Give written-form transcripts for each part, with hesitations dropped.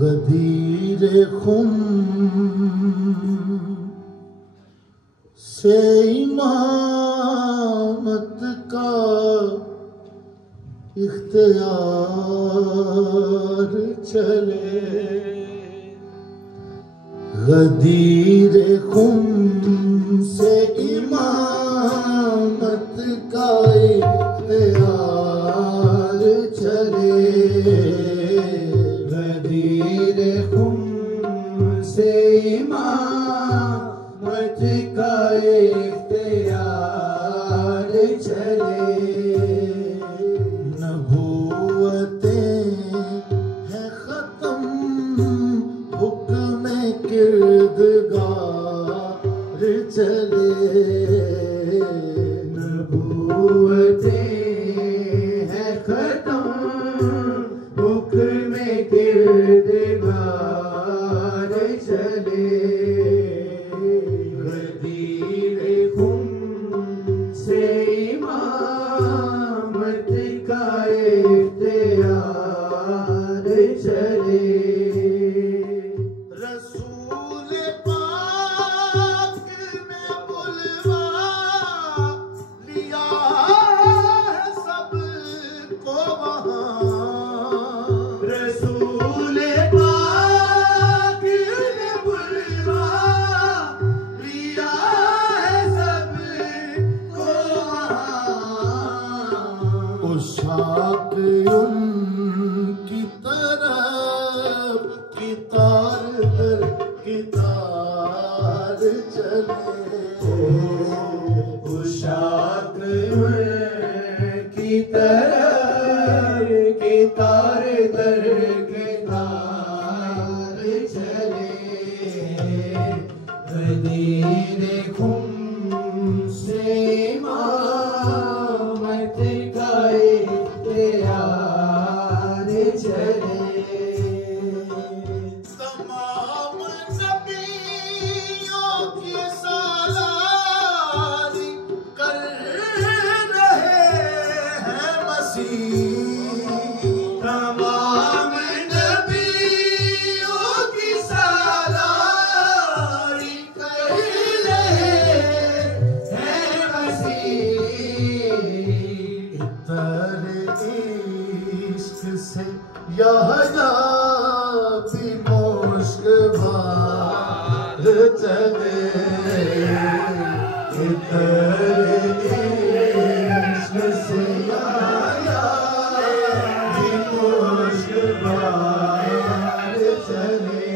गदीर खुम से इमामत का इख्तियार चले। गदीर खुम से इमामत का इख्तियार चले। गदीर खुम से इमामत का इख्तियार चले। नबूवतें हैं खत्म हुक्म किरदगार चले। नबूवतें हैं खत्म हुक्म किरदगार चले। गदीर खुम से इमामत का इख्तियार चले। रसूल पाक ने बुलवा लिया है सबको वहाँ। रसूल पाक ने बुलवा लिया है सबको वहाँ। उशाक उनकी तरफ कितार दर कितार चले। उशाक की तरह कितार दर कितार चले। गदीर खुम से इमामत का इख्तियार चले। तमाम नबियों की सालारी कर रहे हैं मसीह। तमाम नबियों की सालारी कर रहे हैं मसीह। इतर इश्क से यहया भी मुश्क बार चले। इतर इश्क से यहया भी मुश्क बार चले।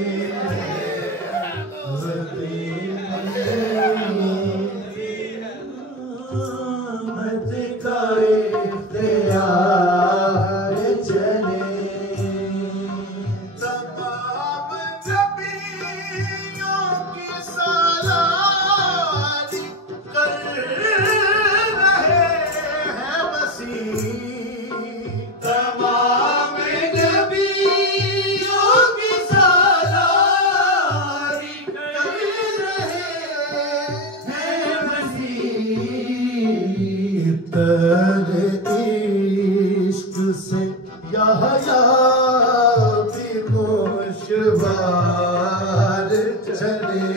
मत का इख्तियार चले। तमाम नबियों की सालारी कर रहे हैं मसीह। तमाम नबियों की सालारी कर रहे हैं मसीह। इतर इश्क से यहया भी मुश्वार चले।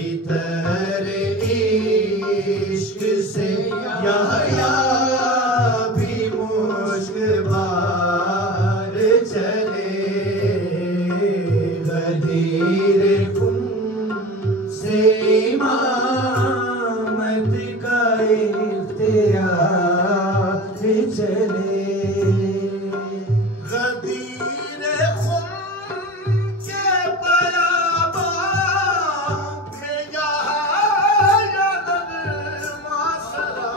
इतर इश्क से यहया भी मुश्किल चले। गदीर खुम से इमामत का इख्तियार चले। गदीर खुम के बयाबां में यहाँ मासरा।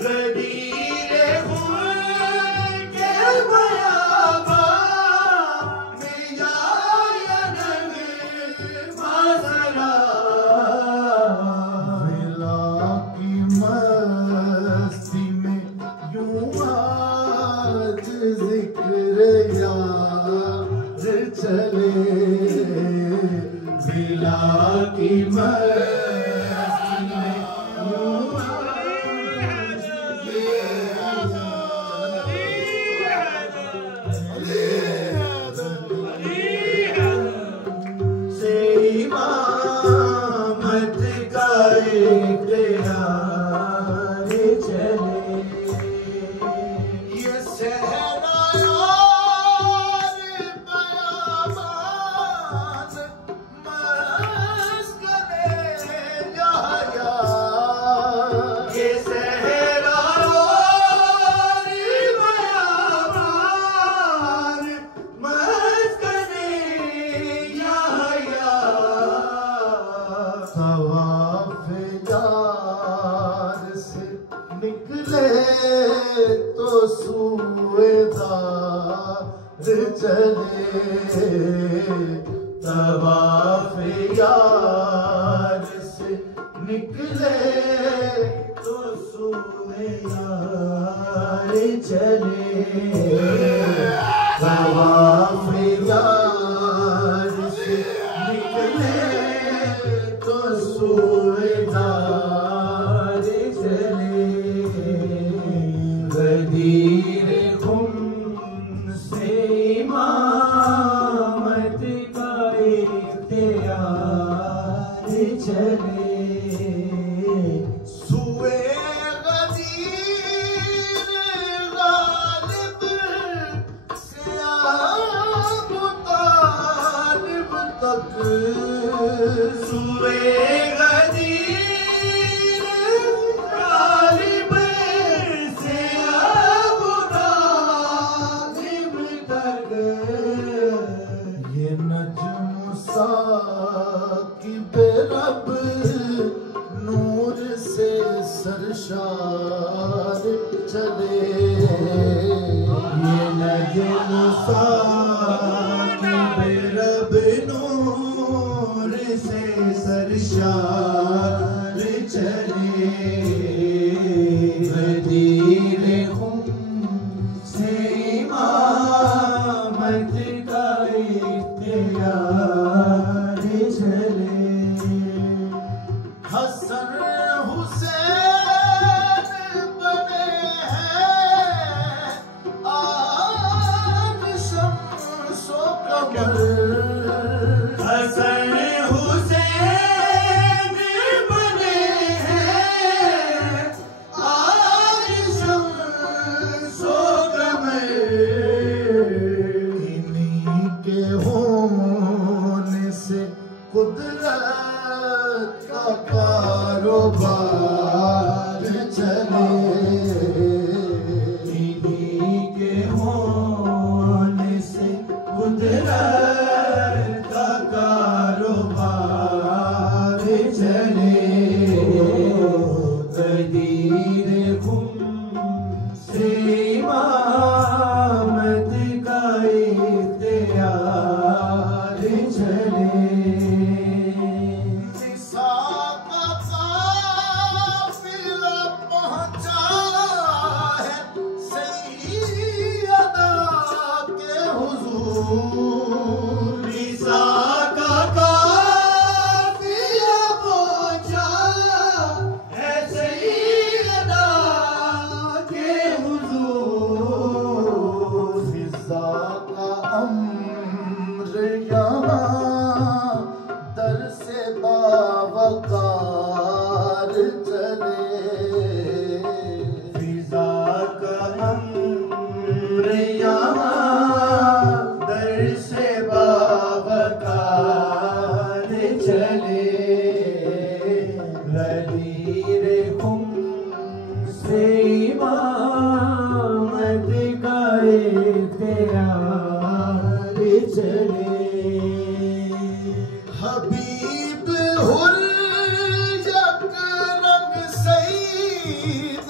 गदीर खुम के बयाबां में यायनग मासरा। विला की मस्ती में यूं आज जिक्र यार चले। विला की मस्ती में यूं आज सूबेदार चले तवाफ यार से निकले तो सूबेदार चले तवाफ यार से निकले तो सूबेदार चले गदीर खुम से इमामत का इख्तियार चले सुए गदीर गालिब से अबू तालिब तक सुए गदीर गालिब से अबू तालिब तक ये नज्म साकिब रब नूर से सरशार चले ये नज्म साकिब रब नूर से सरशार चले गदीर खुम से इमामत का इख्तियार चले हसन हुसैन बने हैं आज शम्सो कमर हसन हुसैन बने हैं आज शम्सो कमर इन्हीं के होने से कुदरत का कारोबार चले इन्हीं के होने से कुदरत का कारोबार चले गदीर खुम से इमामत का इख्तियार चले निसा का काफिला पहुंचा है सैयदा के हुजूर निसा का काफिला पहुंचा है सैयदा के हुजूर फिजा का अम्र यहाँ दर से बावकार चले फिजा का अम्र यहाँ दर से बावकार चले गदीर खुम से इमामत का इख्तियार चले हबीब हुर यक रंग सईद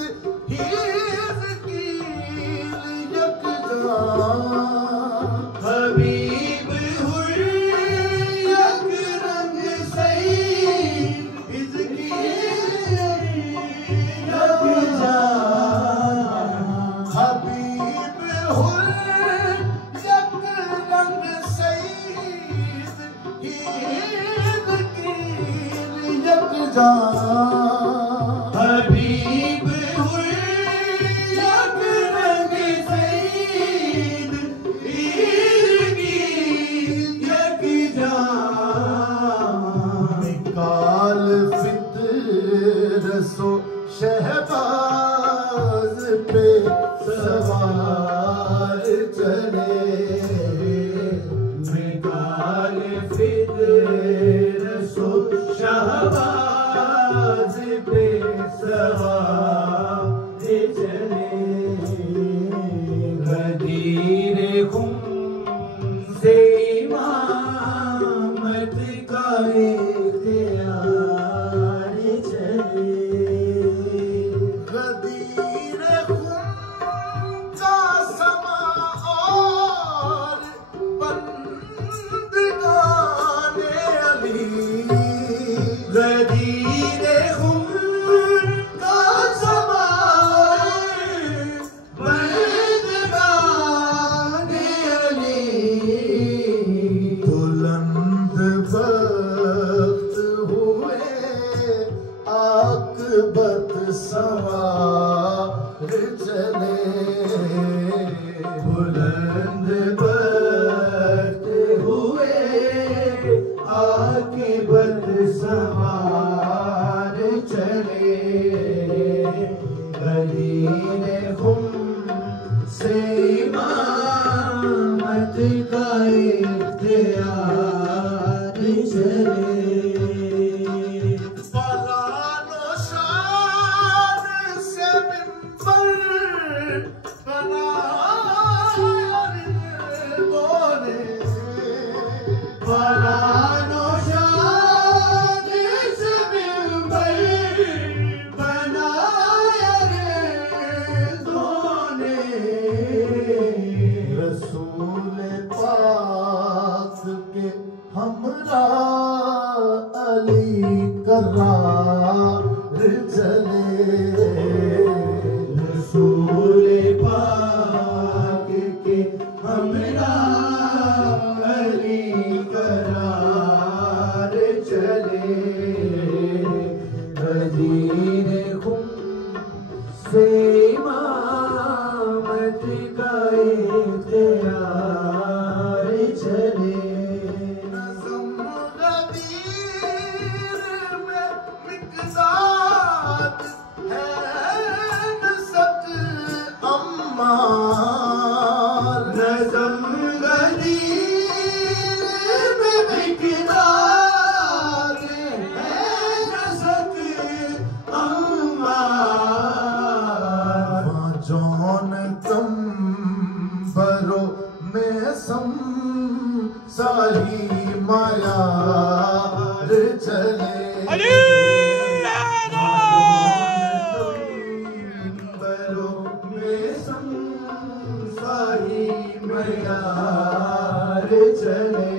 हिज कील यक जान हबीब हुर यक रंग सईद हिज कील यक जान हबीब हुर यक रंग सईद हिज कील यक जान हबीब हुर यक रंग सईद हिज कील यक जान निकाल फितरसो शहबाज पे सवार चले निकाल फितरसो शहबाज इमामत का इख्तियार चले। फलानो शान से मिंबर बनाया बोले, फलानो शान से मिंबर बनाया रिज़्क़ों ने। रसूल पाक के हमरा अली करार चले। रसूल पाक के हमरा अली करार चले। गदीर खुम से इमामत का इख्तियार चले। नज़्म गदीर में मिक़दाद है नसत अम्मार। नज़्म गदीर में मिक़दार है नसत अम्मार। जौन कंबरों में सम साही मायार चले। कंबरों में सम साही मयार चले।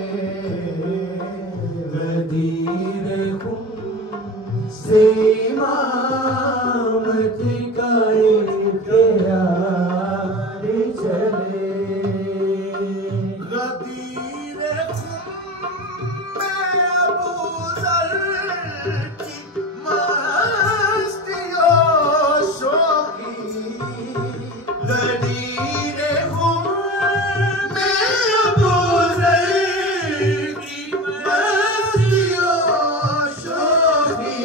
गदीर खुम से इमामत का इख्तियार चले। गदीर में अबू ज़र की मस्तियों शौकी। गदीर खुम में अबू ज़र की मस्तियों शौकी।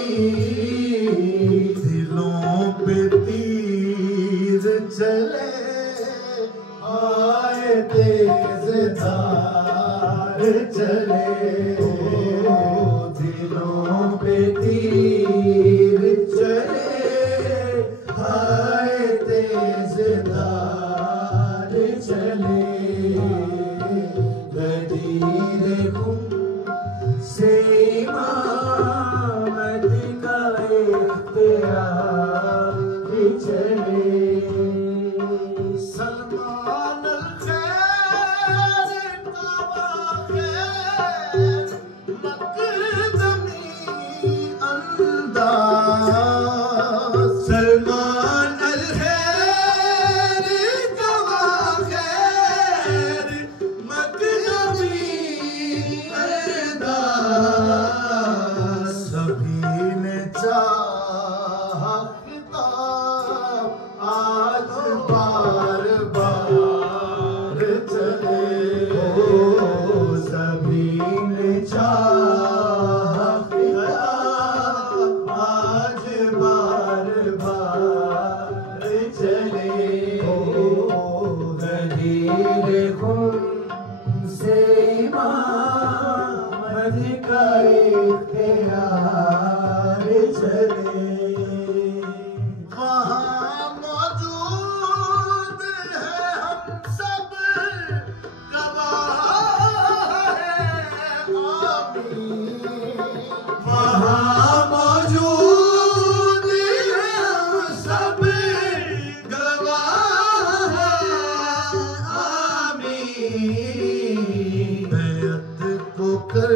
दिलों पे तीर चले आए तेज धार चले। दिलों पे तीर चले हाय तेज धार चले। गदीर खुम से इमामत का इख्तियार चले। सलमान खैर का वाक़िया मक़दमी अंदाज़। सलमान अल-खैर का वाक़िया मक़दमी अंदाज़। सभी ने चाहा खिताब आज बार बार चले। सभी ने चाहा खिताब आज बार बार चले। गदीर खुम से इमामत का इख्तियार चले। वहाँ मौजूद है हम सब गवाह है आमीन। वहाँ मौजूद है हम सब गवाह आमीन। बैत को कर